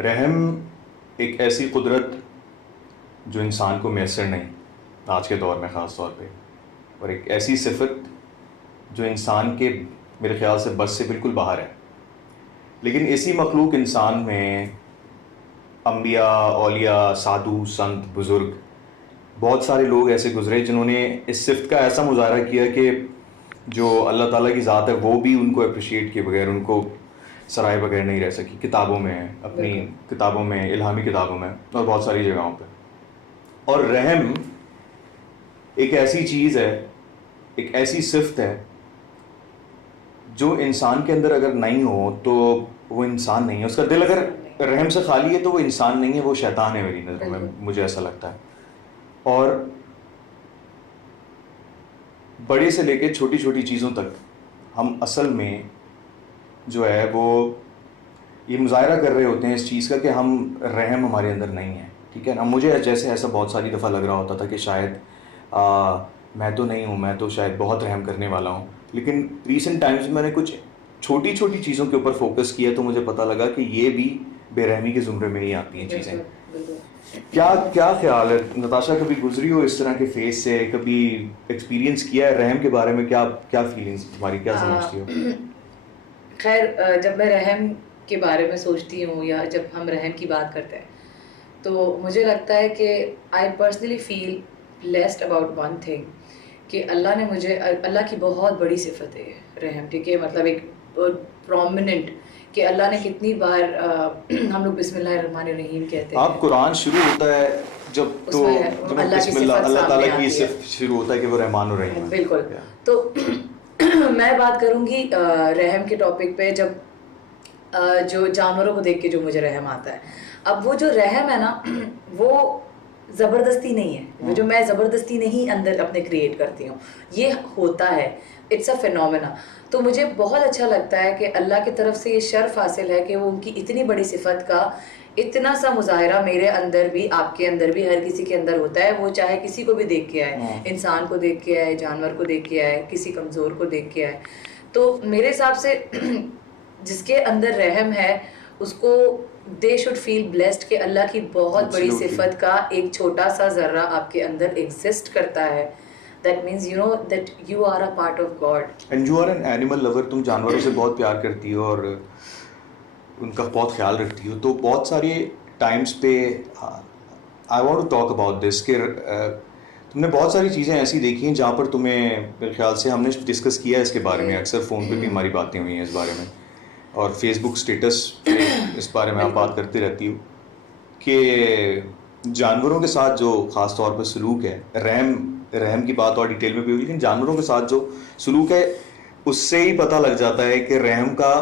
रहम एक ऐसी कुदरत जो इंसान को मैसर नहीं आज के दौर में ख़ास तौर पे, और एक ऐसी सिफत जो इंसान के मेरे ख्याल से बस से बिल्कुल बाहर है। लेकिन इसी मखलूक इंसान में अम्बिया, औलिया, साधु, संत, बुज़ुर्ग बहुत सारे लोग ऐसे गुजरे जिन्होंने इस सिफत का ऐसा मुजाहरा किया कि जो अल्लाह ताला की ज़ात है वो भी उनको अप्रिशिएट किए बगैर, उनको सराय बगैर नहीं रह सकी। किताबों में, अपनी किताबों में, इल्हामी किताबों में और बहुत सारी जगहों पे। और रहम एक ऐसी चीज़ है, एक ऐसी सिफत है जो इंसान के अंदर अगर नहीं हो तो वो इंसान नहीं है। उसका दिल अगर रहम से खाली है तो वो इंसान नहीं है, वो शैतान है मेरी नज़र में, मुझे ऐसा लगता है। और बड़े से लेके छोटी छोटी चीज़ों तक हम असल में जो है वो ये मुजाहरा कर रहे होते हैं इस चीज़ का कि हम रहम हमारे अंदर नहीं है। ठीक है ना। मुझे जैसे ऐसा बहुत सारी दफ़ा लग रहा होता था कि शायद मैं तो नहीं हूँ, मैं तो शायद बहुत रहम करने वाला हूँ। लेकिन रीसेंट टाइम्स में मैंने कुछ छोटी छोटी चीज़ों के ऊपर फोकस किया तो मुझे पता लगा कि ये भी बेरहमी के ज़ुमरे में ही आती हैं चीज़ें। क्या क्या ख्याल है नताशा, कभी गुजरी हो इस तरह के फेस से, कभी एक्सपीरियंस किया है रहम के बारे में? क्या क्या फीलिंग्स तुम्हारी, क्या समझती हो? खैर, जब मैं रहम के बारे में सोचती हूँ या जब हम रहम की बात करते हैं तो मुझे लगता है कि I personally feel blessed about one thing कि अल्लाह ने मुझे, अल्लाह की बहुत बड़ी सिफत है रहम। ठीक है, मतलब एक प्रोमिनेंट कि अल्लाह ने कितनी बार हम लोग बिस्मिल्लाहिर्रहमानिर्रहीम कहते हैं। आप कुरान शुरू होता है जब तो जब अल्लाह की बिस्मिल्लाह, सिफत अल्लाह ताला सामने की आती है। सिर्फ शुरू होता है कि वो रहमान और रहीम है। बिल्कुल। तो मैं बात करूंगी रहम के टॉपिक पे, जब जो जानवरों को देख के जो मुझे रहम आता है। अब वो जो रहम है ना वो ज़बरदस्ती नहीं है, वो जो मैं ज़बरदस्ती नहीं अंदर अपने क्रिएट करती हूँ, ये होता है, इट्स अ फिनोमेना। तो मुझे बहुत अच्छा लगता है कि अल्लाह की तरफ से ये शर्फ हासिल है कि वो उनकी इतनी बड़ी सिफत का इतना सा मुजाहरा मेरे अंदर भी, आपके अंदर भी, हर किसी के अंदर होता है। वो चाहे किसी को भी देख के आए, इंसान को देख के आए, जानवर को देख के आए, किसी कमज़ोर को देख के आए। तो मेरे हिसाब से जिसके अंदर रहम है उसको दे शुड फील ब्लेस्ड कि अल्लाह की बहुत बड़ी सिफत का एक छोटा सा जर्रा आपके अंदर एग्जिस्ट करता है। That means you know that you are a part of God and you are an animal lover. तुम जानवरों से बहुत प्यार करती हो और उनका बहुत ख्याल रखती हो। तो बहुत सारे टाइम्स पे I want to talk about this कि तुमने बहुत सारी चीज़ें ऐसी देखी हैं जहाँ पर तुम्हें, मेरे ख्याल से हमने डिस्कस किया है इसके बारे में, अक्सर फ़ोन पे भी हमारी बातें हुई हैं इस बारे में, और फेसबुक स्टेटस पे इस बारे में आप बात करती रहती हो कि जानवरों के साथ जो ख़ास तौर पर सलूक है, रहम की बात और डिटेल में भी हुई, लेकिन जानवरों के साथ जो सलूक है उससे ही पता लग जाता है कि रहम का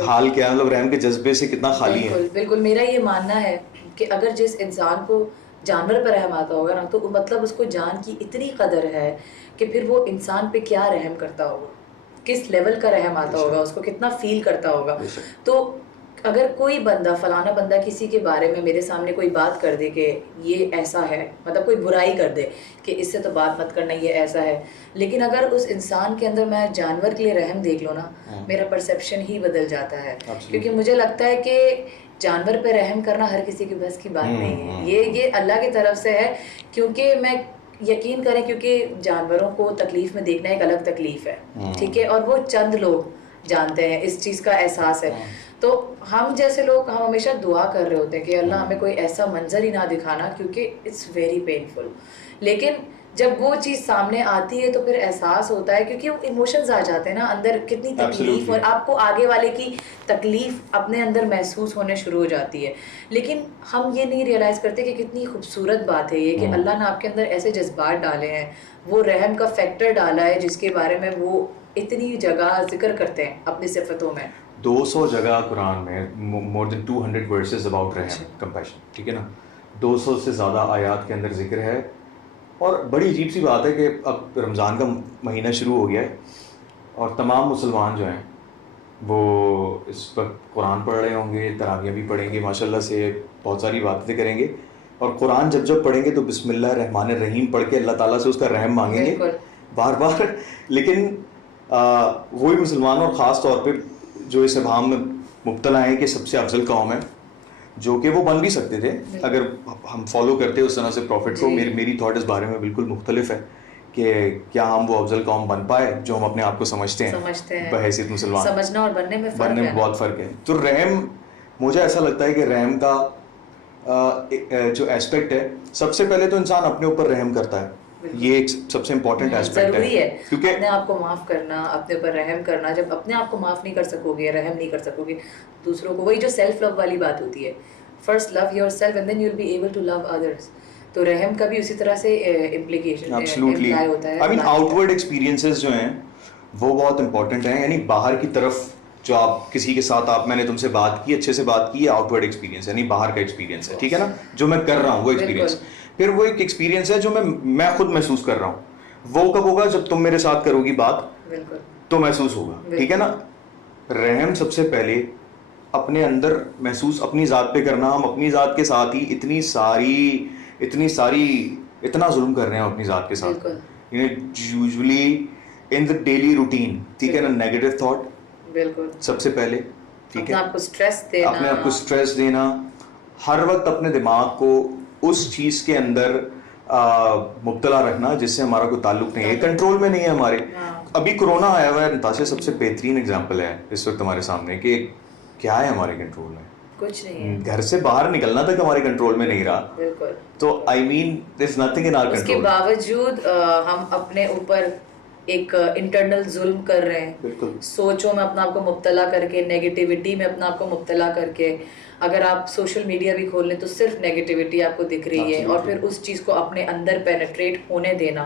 हाल क्या है, मतलब रहम के जज्बे से कितना खाली है। बिल्कुल मेरा ये मानना है कि अगर जिस इंसान को जानवर पर रहम आता होगा ना, तो मतलब उसको जान की इतनी कदर है कि फिर वो इंसान पे क्या रहम करता होगा, किस लेवल का रहम आता होगा, उसको कितना फील करता होगा। तो अगर कोई बंदा, फलाना बंदा किसी के बारे में मेरे सामने कोई बात कर दे कि ये ऐसा है, मतलब कोई बुराई कर दे कि इससे तो बात मत करना, ये ऐसा है, लेकिन अगर उस इंसान के अंदर मैं जानवर के लिए रहम देख लो ना, मेरा परसेप्शन ही बदल जाता है। क्योंकि मुझे लगता है कि जानवर पे रहम करना हर किसी की बस की बात नहीं है। ये अल्लाह की तरफ से है। क्योंकि मैं, यकीन करें, क्योंकि जानवरों को तकलीफ में देखना एक अलग तकलीफ है। ठीक है, और वो चंद लोग जानते हैं, इस चीज़ का एहसास है। तो हम जैसे लोग, हम हमेशा दुआ कर रहे होते हैं कि अल्लाह हमें कोई ऐसा मंजर ही ना दिखाना, क्योंकि इट्स वेरी पेनफुल। लेकिन जब वो चीज़ सामने आती है तो फिर एहसास होता है, क्योंकि वो इमोशंस आ जाते हैं ना अंदर, कितनी तकलीफ, और आपको आगे वाले की तकलीफ अपने अंदर महसूस होने शुरू हो जाती है। लेकिन हम ये नहीं रियलाइज़ करते कि कितनी खूबसूरत बात है ये कि अल्लाह ने आपके अंदर ऐसे जज्बात डाले हैं, वो रहम का फैक्टर डाला है जिसके बारे में वो इतनी जगह जिक्र करते हैं अपनी सिफतों में। 200 जगह कुरान में, मोर देन 200 वर्सेस अबाउट रहम, कंपैशन। ठीक है ना। 200 से ज़्यादा आयात के अंदर जिक्र है। और बड़ी अजीब सी बात है कि अब रमज़ान का महीना शुरू हो गया है और तमाम मुसलमान जो हैं वो इस वक्त कुरान पढ़ रहे होंगे, तरावियाँ भी पढ़ेंगे, माशाल्लाह से बहुत सारी बातें करेंगे, और कुरान जब जब पढ़ेंगे तो बिस्मिल्लाह रहमान रहीम पढ़ के अल्लाह ताला से उसका रहम मांगेंगे बार बार। लेकिन वही मुसलमान, और ख़ास तौर पे जो इस इबाहम में मुब्तला हैं कि सबसे अफजल कौम है, जो कि वो बन भी सकते थे अगर हम फॉलो करते उस तरह से प्रॉफिट को। मेरी थॉट इस बारे में बिल्कुल मुख्तलिफ है कि क्या हम वो अफजल कौम बन पाए जो हम अपने आप को समझते हैं बहैसियत मुसलमान। समझना और बनने में बहुत फ़र्क है। तो रहम, मुझे ऐसा लगता है कि रहम का जो एस्पेक्ट है, सबसे पहले तो इंसान अपने ऊपर रहम करता है, ये एक सबसे इम्पोर्टेंट एस्पेक्ट है क्योंकि अपने आप को माफ़ करना, अपने ऊपर रहम करना। जब अपने आप को माफ़ नहीं कर सकोगे, रहम नहीं कर सकोगे दूसरों को, वही जो सेल्फ लव वाली बात होती है, first love yourself and then you will be able to love others. तो रहम का भी उसी तरह से इम्प्लीकेशन इम्प्लाई होता है। आई मीन आउटवर्ड एक्सपीरियंसेस जो हैं वो बहुत इंपॉर्टेंट हैं, यानी बाहर की तरफ जो आप किसी के साथ मैंने तुमसे बात की, अच्छे से बात की, आउटवर्ड एक्सपीरियंस यानी बाहर का एक्सपीरियंस है, ठीक है ना, जो मैं कर रहा हूँ वो एक्सपीरियंस। फिर वो एक एक्सपीरियंस है जो मैं खुद महसूस कर रहा हूँ, वो कब होगा, जब तुम मेरे साथ करोगी बात तो महसूस होगा, ठीक है ना। रहम सबसे पहले अपने अंदर महसूस अपनी ज़ात पे करना। हम अपनी ज़ात के साथ ही इतना जुल्म कर रहे हैं अपनी ज़ात के साथ, usually in the daily routine, ठीक है ना। नेगेटिव थॉट बिल्कुल सबसे पहले, ठीक है, अपने आप को स्ट्रेस देना, हर वक्त अपने दिमाग को उस चीज़ के अंदर मुब्तला रखना जिससे हमारा कोई ताल्लुक नहीं है, कंट्रोल में नहीं है हमारे। अभी कोरोना आया हुआ है, नताशा सबसे बेहतरीन एग्जांपल है इस वक्त हमारे सामने कि क्या है हमारे कंट्रोल में, कुछ नहीं है। घर से बाहर निकलना तक हमारे कंट्रोल में नहीं रहा। बिल्कुल। तो I mean there is nothing in our control. उसके बावजूद हम अपने ऊपर एक इंटरनल जुल्म कर रहे हैं। बिल्कुल। सोचों में अपना आपको मुब्तला करके, नेगेटिविटी में अपना आपको मुब्तला करके, अगर आप सोशल मीडिया भी खोल लें तो सिर्फ नेगेटिविटी आपको दिख रही है, और फिर उस चीज़ को अपने अंदर पेनिट्रेट होने देना।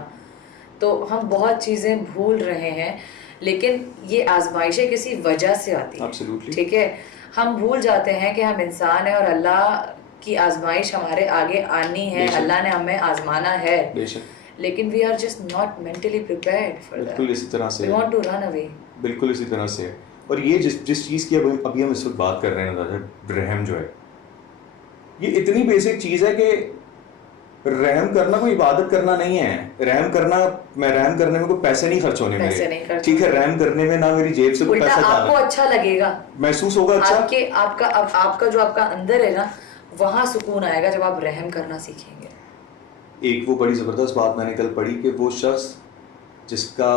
तो हम बहुत चीज़ें भूल रहे हैं, लेकिन ये आजमाइशें किसी वजह से आती हैं, ठीक है। हम भूल जाते हैं कि हम इंसान हैं और अल्लाह की आजमाइश हमारे आगे आनी है, अल्लाह ने हमें आजमाना है, लेकिन we are just not mentally prepared for that. बिल्कुल इसी तरह से, we want to run away. बिल्कुल इसी तरह से। और ये जिस चीज़ की अभी हम इस वक्त बात कर रहे हैं, रहम जो है, ये इतनी बेसिक चीज़ है कि रहम करना कोई इबादत करना नहीं है। रहम करने में कोई पैसे नहीं खर्च होने मेरे, ठीक है। रहम करने में ना मेरी जेब से कोई पैसा जाना, आपको अच्छा लगेगा, महसूस होगा अच्छा, आपका जो आपका अंदर है ना, वहाँ सुकून आएगा जब आप रहम करना सीखेंगे। एक वो बड़ी ज़बरदस्त बात मैंने कल पढ़ी कि वो शख्स जिसका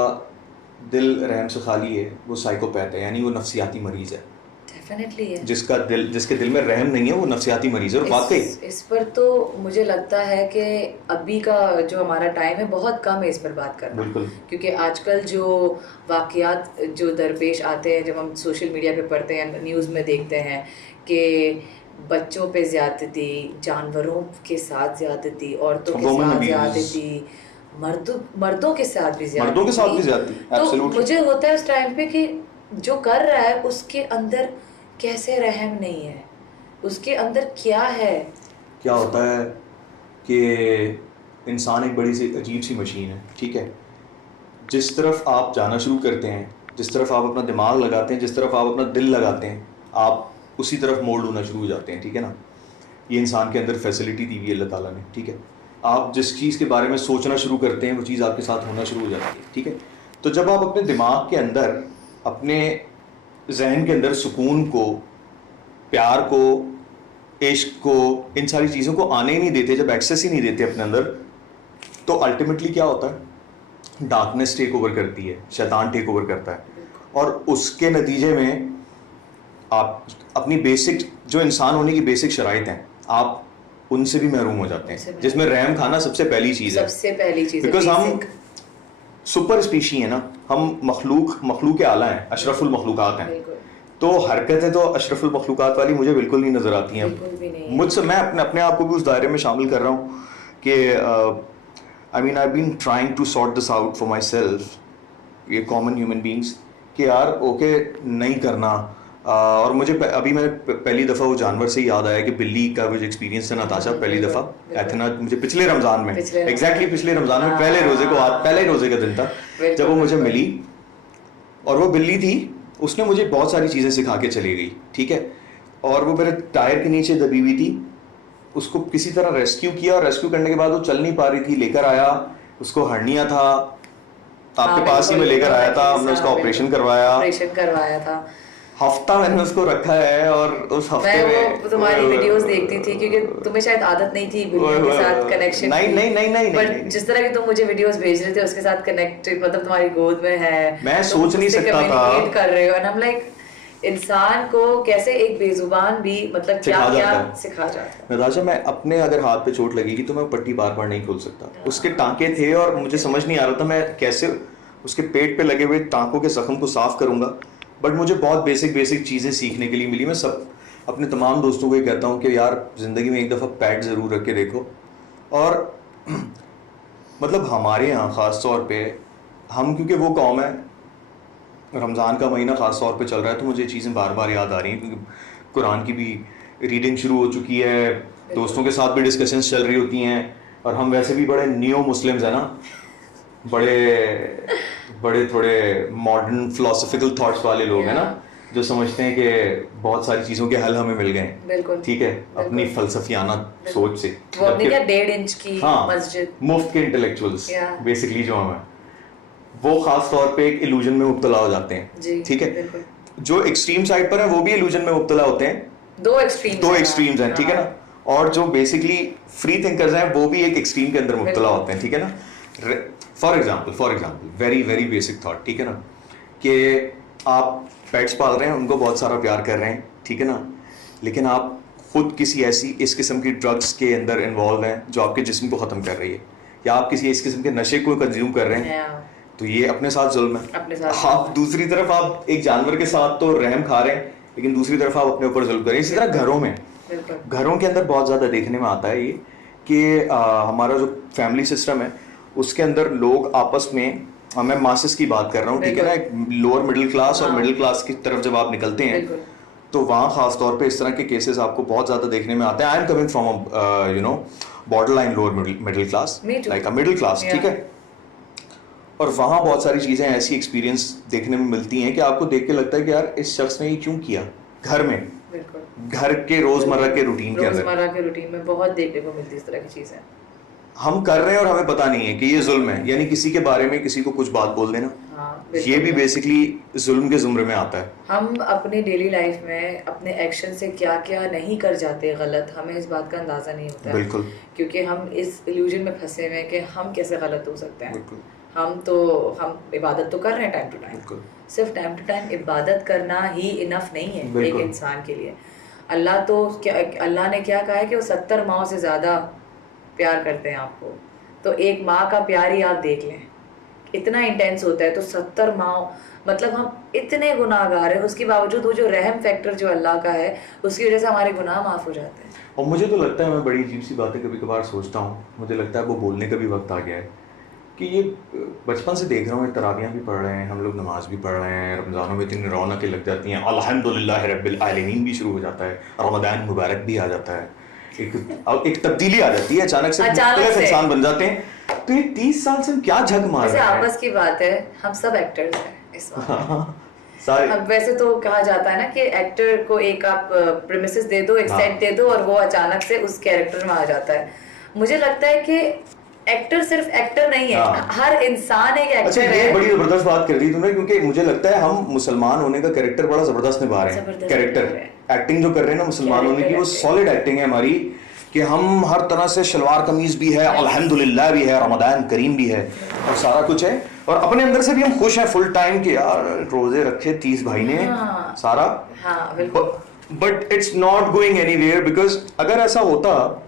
दिल रहम से खाली है वो साइकोपैथ है, यानी वो नफ्सियाती मरीज़ है। डेफिनेटली है। जिसके दिल में रहम नहीं है वो नफ्सियाती मरीज़ है। और वाकई इस पर तो मुझे लगता है कि अभी का जो हमारा टाइम है बहुत कम है इस पर बात करना। बिल्कुल। क्योंकि आजकल जो वाक़यात जो दरपेश आते हैं, जब हम सोशल मीडिया पे पढ़ते हैं, न्यूज़ में देखते हैं कि बच्चों पे ज़्यादती, जानवरों के साथ ज़्यादती, औरतों के साथ ज़्यादती, मर्दों के साथ भी ज़्यादती। तो मुझे होता है उस टाइम पे कि जो कर रहा है उसके अंदर कैसे रहम नहीं है, उसके अंदर क्या है। क्या होता है कि इंसान एक बड़ी सी अजीब सी मशीन है, ठीक है। जिस तरफ आप जाना शुरू करते हैं, जिस तरफ आप अपना दिमाग लगाते हैं, जिस तरफ आप अपना दिल लगाते हैं, आप उसी तरफ मोल्ड होना शुरू हो जाते हैं, ठीक है ना। ये इंसान के अंदर फैसिलिटी दी हुई है अल्लाह ताला ने, ठीक है। आप जिस चीज़ के बारे में सोचना शुरू करते हैं वो चीज़ आपके साथ होना शुरू हो जाती है, ठीक है। तो जब आप अपने दिमाग के अंदर, अपने जहन के अंदर सुकून को, प्यार को, इश्क को, इन सारी चीज़ों को आने ही नहीं देते, जब एक्सेस ही नहीं देते अपने अंदर, तो अल्टीमेटली क्या होता है, डार्कनेस टेक ओवर करती है, शैतान टेक ओवर करता है। और उसके नतीजे में आप अपनी बेसिक जो इंसान होने की बेसिक शराइत हैं, आप उनसे भी महरूम हो जाते हैं, जिसमें रहम खाना सबसे पहली चीज़ है। बिकॉज हम सुपर स्पीशी है ना, हम मखलूक आला हैं, अशरफुल मखलूकात हैं। तो हरकतें तो अशरफुल मखलूकात वाली मुझे बिल्कुल नहीं नज़र आती हैं मुझसे। मैं अपने आप को भी उस दायरे में शामिल कर रहा हूँ कि I mean I been trying to sort this out for myself, ये कॉमन ह्यूमन बींग्स, कि यार ओके नहीं करना। और मुझे अभी मैंने पहली दफ़ा वो जानवर से याद आया कि बिल्ली का जो एक्सपीरियंस था नताशा, पहली दफ़ा एथना, मुझे पिछले रमज़ान में, पिछले रमज़ान में पहले रोज़े का दिन था जब वो मुझे मिली। और वो बिल्ली थी, उसने मुझे बहुत सारी चीज़ें सिखा के चली गई, ठीक है। और वो मेरे टायर के नीचे दबी हुई थी, उसको किसी तरह रेस्क्यू किया, और रेस्क्यू करने के बाद वो चल नहीं पा रही थी, लेकर आया, उसको हर्निया था, आपके पास ही में लेकर आया था, हमने उसका ऑपरेशन करवाया था। हफ्ता मैंने उसको रखा है और उस हफ्ते मैं में वो तुम्हारी वीडियोस देखती थी क्योंकि तुम्हें शायद आदत नहीं थी बिल्लियों के साथ कनेक्शन नहीं की। नहीं नहीं नहीं बट नहीं जिस तरह की तुम मुझे वीडियोस भेज रहे थे उसके साथ कनेक्ट, मतलब तुम्हारी गोद में है, मैं तुम सोच नहीं उससे सकता था। कम्युनिकेट कर रहे हो, एंड आई एम लाइक इंसान को कैसे एक बेजुबान भी मतलब क्या सिखा क्या जाता है। सिखा जाता है। नताशा, मैं अपने अगर हाथ पे चोट लगेगी तो मैं पट्टी बार बार नहीं खोल सकता। उसके टांके थे और मुझे समझ नहीं आ रहा था मैं कैसे उसके पेट पे लगे हुए टांकों के जख्म को साफ करूंगा। बट मुझे बहुत बेसिक बेसिक चीज़ें सीखने के लिए मिली। मैं सब अपने तमाम दोस्तों को ये कहता हूँ कि यार ज़िंदगी में एक दफ़ा पैड ज़रूर रख के देखो। और मतलब हमारे यहाँ ख़ास तौर पे हम, क्योंकि वो कौम है, रमज़ान का महीना ख़ास तौर पे चल रहा है तो मुझे चीज़ें बार बार याद आ रही हैं क्योंकि कुरान की भी रीडिंग शुरू हो चुकी है, दोस्तों के साथ भी डिस्कशंस चल रही होती हैं, और हम वैसे भी बड़े नियो मुस्लिम्स हैं ना, बड़े बड़े थोड़े मॉडर्न फिलोसफिकल थॉट्स वाले लोग हैं ना, जो समझते हैं कि बहुत सारी चीज़ों के हल हमें मिल गए हैं। बिल्कुल ठीक है, अपनी फलसफियाना सोच से। वो अपनी क्या 1.5 इंच की हाँ, मस्जिद, मुफ्त के इंटेलेक्चुअल्स बेसिकली जो हम हैं, वो खास तौर पे एक इल्यूजन में मुब्तला हो जाते हैं। जी, ठीक है, बिल्कुल। जो एक्सट्रीम साइड पर है वो भी इल्यूजन में मुब्तला होते हैं। दो एक्सट्रीम्स हैं, ठीक है ना। और जो बेसिकली फ्री थिंकर्स हैं वो भी एक एक्सट्रीम के अंदर मुब्तला होते हैं, ठीक है ना। For example very very basic thought, ठीक है ना, कि आप पेट्स पाल रहे हैं, उनको बहुत सारा प्यार कर रहे हैं, ठीक है ना, लेकिन आप खुद किसी ऐसी इस किस्म की ड्रग्स के अंदर इन्वॉल्व हैं जो आपके जिस्म को ख़त्म कर रही है, या आप किसी इस किस्म के नशे को कंज्यूम कर रहे हैं, तो ये अपने साथ जुल्म है। अपने साथ आप दूसरी तरफ आप एक जानवर के साथ तो रहम खा रहे हैं, लेकिन दूसरी तरफ आप अपने ऊपर जुल्म कर रहे हैं। इसी तरह घरों के अंदर बहुत ज़्यादा देखने में आता है ये कि हमारा जो फैमिली सिस्टम है उसके अंदर लोग आपस में, मैं मासेस की बात कर रहा हूँ, ठीक है ना, एक लोअर मिडिल क्लास और मिडिल क्लास की तरफ जब आप निकलते हैं तो वहाँ खास तौर पे इस तरह के केसेस आपको बहुत ज़्यादा देखने में आते हैं। I am coming from you know border line lower middle class, like a middle class, ठीक है। और वहाँ बहुत सारी चीज़ें ऐसी एक्सपीरियंस देखने में मिलती हैं कि आपको देख के लगता है कि यार इस शख्स ने ये क्यों किया। घर में, घर के रोज़मर्रा के रूटीन में बहुत देखने को मिलती इस तरह की चीज़ें। हम कर रहे हैं और हमें पता नहीं है कि ये जुल्म है, यानी किसी के बारे में किसी को कुछ बात बोल देना। ये भी बेसिकली जुल्म के जुमरे में आता है। हम अपनी डेली लाइफ में अपने एक्शन से क्या क्या नहीं कर जाते गलत, हमें इस बात का अंदाज़ा नहीं होता है। बिल्कुल, क्योंकि हम इस इल्यूजन में फंसे हुए हैं कि हम कैसे गलत हो सकते हैं। हम इबादत तो कर रहे हैं टाइम टू टाइम, सिर्फ टाइम टू टाइम इबादत करना ही इनफ नहीं है एक इंसान के लिए। अल्लाह ने क्या कहा है कि वो 70 माओं से ज़्यादा प्यार करते हैं आपको। तो एक माँ का प्यार ही आप देख लें, इतना इंटेंस होता है। तो 70 माओ, मतलब हम इतने गुनाहगार हैं, उसके बावजूद वो जो रहम फैक्टर जो अल्लाह का है उसकी वजह से हमारे गुनाह माफ़ हो जाते हैं। और मुझे तो लगता है, मैं बड़ी अजीब सी बातें कभी कभार सोचता हूँ, मुझे लगता है वो बोलने का भी वक्त आ गया है कि ये बचपन से देख रहा हूँ, तरावियाँ भी पढ़ रहे हैं हम लोग, नमाज भी पढ़ रहे हैं, रमज़ानों में इतनी रौनकें लग जाती हैं, अल्हम्दुलिल्लाह रब्बिल आलमीन भी शुरू हो जाता है, रमज़ान मुबारक भी आ जाता है, एक तब्दीली आ जाती है, अचानक से इंसान बन जाते हैं। तो ये 30 साल से हम क्या झक मार रहे हैं। आपस की बात है, हम सब एक्टर्स हैं इस सारे। अब वैसे तो कहा जाता है ना कि एक्टर को एक आप प्रीमिसेस दे दो, एक सेट दे दो और वो अचानक से उस कैरेक्टर में आ जाता है। मुझे लगता है कि एक्टर सिर्फ एक्टर नहीं है, हर इंसान एक एक्टर है। ये बड़ी जबरदस्त बात कर दी तुमने, क्योंकि मुझे लगता है हम मुसलमान होने का कैरेक्टर बड़ा जबरदस्त निभा रहे हैं। कैरेक्टर एक्टिंग जो कर रहे हैं ना मुसलमान होने की, वो सॉलिड एक्टिंग है हमारी, कि हम हर तरह से शलवार कमीज भी है, अल्हम्दुलिल्लाह भी है, रमज़ान करीम भी है, और सारा कुछ है, और अपने अंदर से भी हम खुश हैं फुल टाइम कि यार रोजे रखे 30 भाई ने सारा। But it's not going anywhere, because अगर ऐसा होता,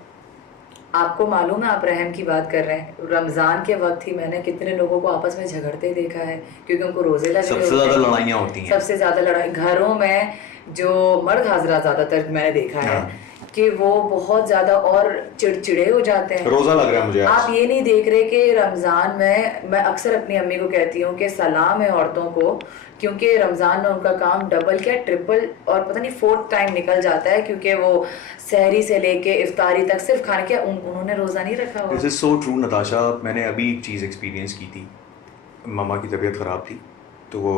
आपको मालूम है, आप रहम की बात कर रहे हैं, रमजान के वक्त ही मैंने कितने लोगों को आपस में झगड़ते देखा है क्योंकि उनको रोजे लगे। सबसे ज्यादा लड़ाइयाँ होती हैं, सबसे ज्यादा लड़ाई घरों में, जो मर्द हाजरा ज्यादातर मैंने देखा है कि वो बहुत ज्यादा और चिड़चिड़े हो जाते हैं। रोजा लग रहा है मुझे। आप ये नहीं देख रहे कि रमजान में, मैं अक्सर अपनी अम्मी को कहती हूँ कि सलाम है औरतों को, क्योंकि रमजान में उनका काम डबल क्या ट्रिपल और पता नहीं 4th टाइम निकल जाता है, क्योंकि वो सहरी से लेके इफ्तारी तक सिर्फ खाने के, उन्होंने रोजा नहीं रखा हुआ। This is so true Natasha. मैंने अभी एक चीज़ एक्सपीरियंस की थी, मामा की तबीयत ख़राब थी तो वो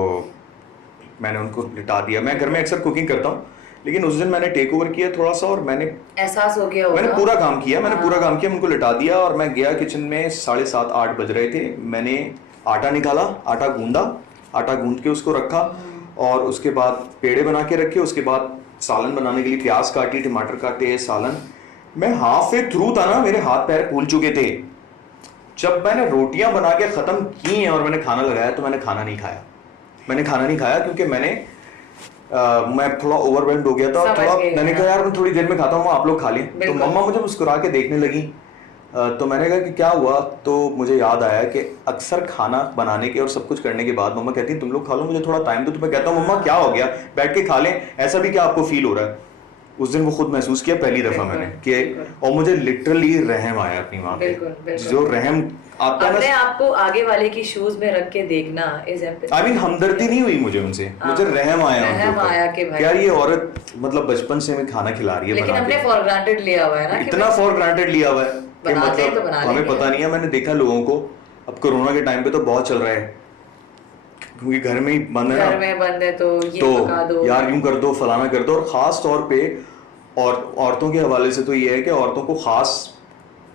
मैंने उनको लिटा दिया। मैं घर में अक्सर कुकिंग करता हूँ, लेकिन उस दिन मैंने टेक ओवर किया थोड़ा सा, और मैंने एहसास हो गया होगा, मैंने पूरा काम किया, उनको लिटा दिया, और मैं गया किचन में, 7:30-8 बज रहे थे। मैंने आटा निकाला, आटा गूंद के उसको रखा, और उसके बाद पेड़े बना के रखे, उसके बाद सालन बनाने के लिए प्याज काटी, टमाटर काटे, सालन। मैं हाफ वे थ्रू था ना, मेरे हाथ पैर फूल चुके थे। जब मैंने रोटियां बना के ख़त्म की हैं और मैंने खाना लगाया तो मैंने खाना नहीं खाया। मैंने खाना नहीं खाया क्योंकि मैं थोड़ा ओवरवेल्म्ड हो गया था। और थोड़ा मैंने कहा यार मैं थोड़ी देर में खाता हूँ, आप लोग खा लें। तो मम्मा मुझे मुस्कुरा के देखने लगी। तो मैंने कहा कि क्या हुआ, तो मुझे याद आया कि अक्सर खाना बनाने के और सब कुछ करने के बाद मम्मा कहती है तुम लोग खा लो, मुझे थोड़ा टाइम दो। तो मैं कहता हूँ मम्मा क्या हो गया, बैठ के खा लें, ऐसा भी क्या आपको फील हो रहा है। उस दिन वो खुद महसूस किया पहली दफा मैंने कि, और मुझे लिटरली रहम आया अपनी माँ पे। जो रहम आता है, अपने आप को आगे वाले की शूज में रख के देखना इज एम्पैथी। आई मीन हमदर्दी नहीं हुई मुझे उनसे, मुझे रहम आया कि भाई यार ये औरत मतलब बचपन से हमें खाना खिला रही है, लेकिन हमने फॉर ग्रांटेड लिया हुआ है ना, इतना फॉर ग्रांटेड लिया हुआ है कि मतलब तो हमें पता नहीं है। मैंने देखा लोगों को, अब कोरोना के टाइम पे तो बहुत चल रहा है क्योंकि घर में ही बंद है ना, घर में बंद है तो ये पका दो यार यूं कर दो, फलाना कर दो। और खास तौर पे और औरतों के हवाले से तो ये है कि औरतों को खास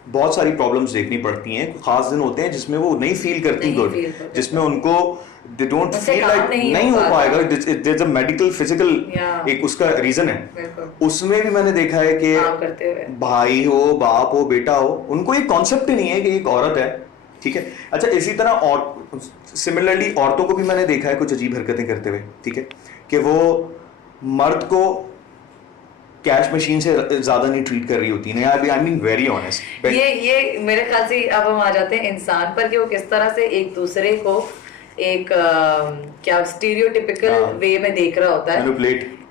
बहुत सारी प्रॉब्लम्स देखनी पड़ती हैं। खास दिन होते हैं जिसमें वो नहीं फील करती गुड, जिसमें उनको दे डोंट फील लाइक नहीं हो पाएगा। There is a medical physical एक उसका रीजन है। उसमें भी मैंने देखा है कि भाई हो, बाप हो, बेटा हो, उनको एक कॉन्सेप्ट ही नहीं है कि एक औरत है, ठीक है। अच्छा, इसी तरह और सिमिलरली औरतों को भी मैंने देखा है कुछ अजीब हरकतें करते हुए, ठीक है, कि वो मर्द को कैश मशीन से ज्यादा नहीं ट्रीट कर रही होती है। I mean very honest. ये मेरे ख्याल से अब हम आ जाते हैं इंसान पर कि वो किस तरह से एक दूसरे को एक क्या स्टीरियोटिपिकल वे में देख रहा होता है,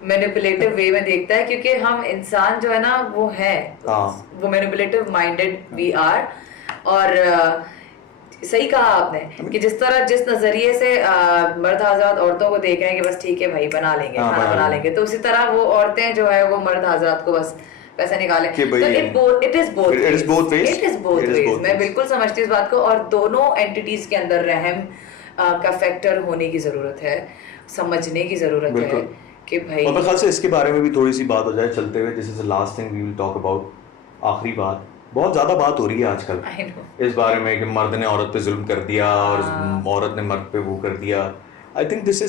मैनिपुलेटिव वे में देखता है। क्योंकि हम इंसान जो है ना वो है, वो मैनिपुलेटिव माइंडेड वी आर। और सही कहा आपने कि जिस तरह जिस नजरिए से मर्द हजरात औरतों को देख रहे हैं कि बस ठीक है भाई बना लेंगे, खाना बना लेंगे, तो उसी तरह वो औरतें जो है वो मर्द हजरात को बस पैसा निकाले। तो इट इज बोथ वेज। मैं बिल्कुल समझती हूँ इस बात को, और दोनों एंटिटीज के अंदर रहम का फैक्टर होने की जरूरत है, समझने की जरूरत है कि भाई। और ख्याल से इसके बारे में भी थोड़ी सी बात हो जाए चलते हुए। This is the last thing we will talk about, आखिरी बात। बहुत ज्यादा बात हो रही है आजकल इस बारे में कि मर्द ने औरत पे जुल्म कर दिया और औरत ने मर्द पे वो कर दिया। I think this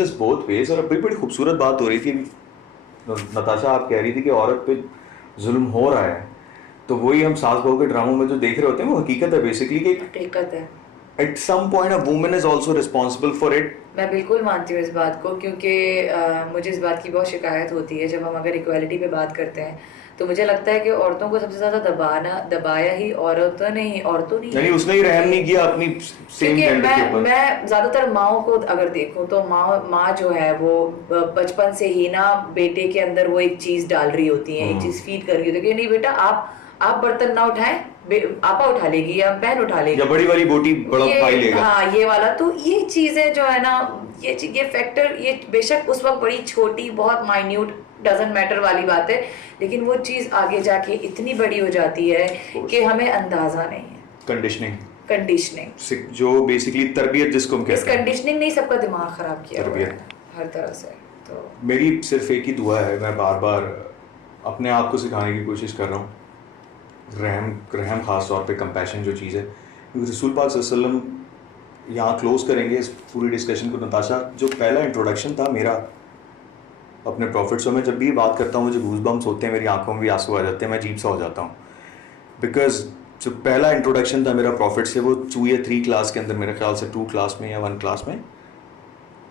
is both ways. और अभी बड़ी खूबसूरत बात हो रही थी, नताशा आप कह रही थी कि औरत पे जुल्म हो रहा है, तो वही हम सास बहू के ड्रामों में जो देख रहे होते हैं वो हकीकत है बेसिकली कि हकीकत है। At some point a woman is also responsible for it. मैं बिल्कुल मानती हूँ इस बात को, क्योंकि मुझे इस बात की बहुत शिकायत होती है जब हम अगर इक्वालिटी पे बात करते हैं, तो मुझे लगता है कि औरतों को सबसे ज्यादा दबाया ही औरतों ने ही यानी उसने ही रहम नहीं किया अपनी सेम जेंडर के ऊपर। मैं ज्यादातर माओ को अगर देखूं तो माँ जो है वो बचपन से ही ना बेटे के अंदर वो एक चीज डाल रही होती है, एक चीज फीड कर रही होती है कि नहीं बेटा आप बर्तन ना उठाएं, आपा उठा लेगी या बहन उठा लेगी, या बड़ी वाली बोटी बड़ा भाई लेगा। हाँ ये वाला। तो ये चीजें जो है ना, ये फैक्टर, ये बेशक उस वक्त बड़ी छोटी बहुत माइन्यूट डजंट मैटर वाली बात है, लेकिन वो चीज आगे जाके इतनी बड़ी हो जाती है कि हमें अंदाजा नहीं है। कंडीशनिंग जो बेसिकली तरबियत जिसको हम कहते हैं, इस कंडीशनिंग ने सबका दिमाग खराब किया हुआ है हर तरह से। तो मेरी सिर्फ एक ही दुआ है, मैं बार बार अपने आप को सिखाने की कोशिश कर रहा हूँ रहम खास तौर पे कंपैशन जो चीज़ है। क्योंकि रसूल पाक सल्लल्लाहु अलैहि वसल्लम, यहाँ क्लोज करेंगे इस पूरी डिस्कशन को नताशा, जो पहला इंट्रोडक्शन था मेरा अपने प्रॉफिट्स में, जब भी बात करता हूँ मुझे गूज़बम्स होते हैं, मेरी आंखों में भी आंसू आ जाते हैं, मैं अजीब सा हो जाता हूँ। बिकॉज जो पहला इंट्रोडक्शन था मेरा प्रॉफिट से, वो 2 या 3 क्लास के अंदर, मेरे ख्याल से 2 क्लास में या 1 क्लास में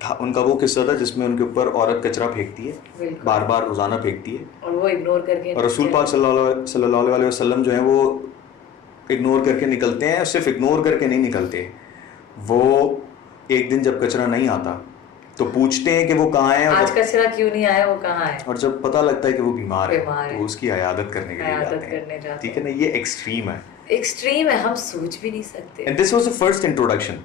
था, उनका वो किस्सा था जिसमें उनके ऊपर औरत कचरा फेंकती है, बार बार रोज़ाना फेंकती है, और वो इग्नोर करके, और रसूल पाक सल्लल्लाहु अलैहि वसल्लम जो है वो इग्नोर करके निकलते हैं। सिर्फ इग्नोर करके नहीं निकलते, वो एक दिन जब कचरा नहीं आता तो पूछते हैं कि वो कहाँ है, आज कचरा क्यों नहीं आया, वो कहाँ है, और जब पता लगता है कि वो बीमार है तो उसकी इयादत करने के लिए जाते हैं। ठीक है ना, ये एक्सट्रीम है, हम सोच भी नहीं सकते। And this was the first introduction.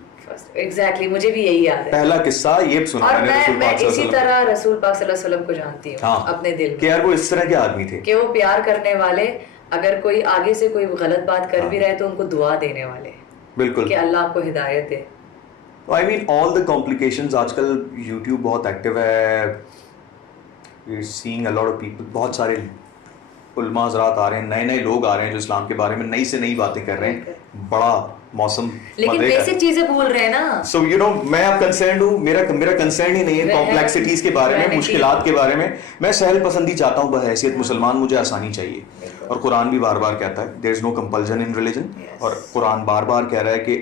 Exactly, मुझे भी यही याद है, पहला किस्सा ये सुना और मैं इसी तरह रसूल पाक सल्लल्लाहु अलैहि वसल्लम को जानती हूँ अपने दिल में, कि यार वो इस तरह के आदमी थे कि वो प्यार करने वाले, अगर कोई आगे से कोई गलत बात कर भी रहे तो उनको दुआ देने वाले, बिल्कुल, कि अल्लाह आपको हिदायत दे। I mean all the complications. आजकल यूट्यूब बहुत एक्टिव है, we are seeing a lot of people, बहुत सारे उलमा हज़रात आ रहे हैं, नए लोग आ रहे हैं जो इस्लाम के बारे में नई से नई बातें कर रहे हैं, बड़ा मौसम लेकिन मजे का बेसिक चीजें भूल रहे हैं ना। सो यू नो मैं अब कंसर्न हूँ, मेरा कंसर्न ही नहीं है कॉम्प्लेक्सिटीज के बारे में, मुश्किलात के बारे में। मैं सहल पसंदी चाहता हूँ, बहैसियत मुसलमान मुझे आसानी चाहिए। बिल्कुल। और कुरान भी बार बार कहता है there is no compulsion in religion, Yes. और कुरान बार बार कह रहा है कि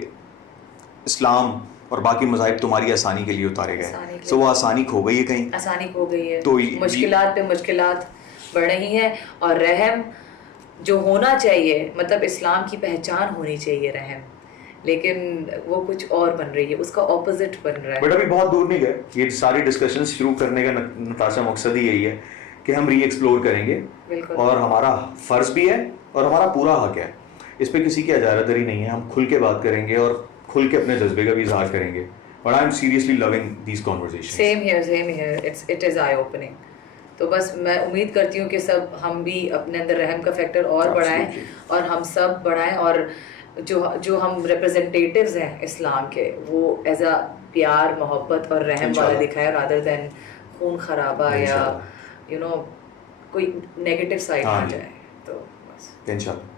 इस्लाम और बाकी मज़ाहिब तुम्हारी आसानी के लिए उतारे गए। आसानी के सो वो लिए। आसानी खो गई है कहीं। आसानी खो गई है, तो मुश्किलात पे मुश्किलात बढ़ रही हैं, और रहम जो होना चाहिए, मतलब इस्लाम की पहचान होनी चाहिए रहम, लेकिन वो कुछ और बन रही है, उसका ऑपोजिट बन रहा बट है। अभी बहुत दूर नहीं गए। ये सारी डिस्कशन शुरू करने का नताशा मकसद ही यही है कि हम री एक्सप्लोर करेंगे, बिल्कुल। और हमारा फ़र्ज भी है और हमारा पूरा हक है, इस पे किसी की इजाज़तदारी नहीं है। हम खुल के बात करेंगे और खुल के अपने जज्बे का भी इजहार करेंगे। But I am seriously loving these conversations. Same here, it is I opening. तो बस मैं उम्मीद करती हूँ कि सब हम भी अपने अंदर रहम का फैक्टर और बढ़ाएं, और हम सब बढ़ाएं, और जो हम रिप्रेजेंटेटिव्स हैं इस्लाम के, वो एज अ प्यार, मोहब्बत और रहम वाला दिखाएं, रादर देन खून खराबा या कोई नेगेटिव साइड ना जाए। तो बस इंशाल्लाह।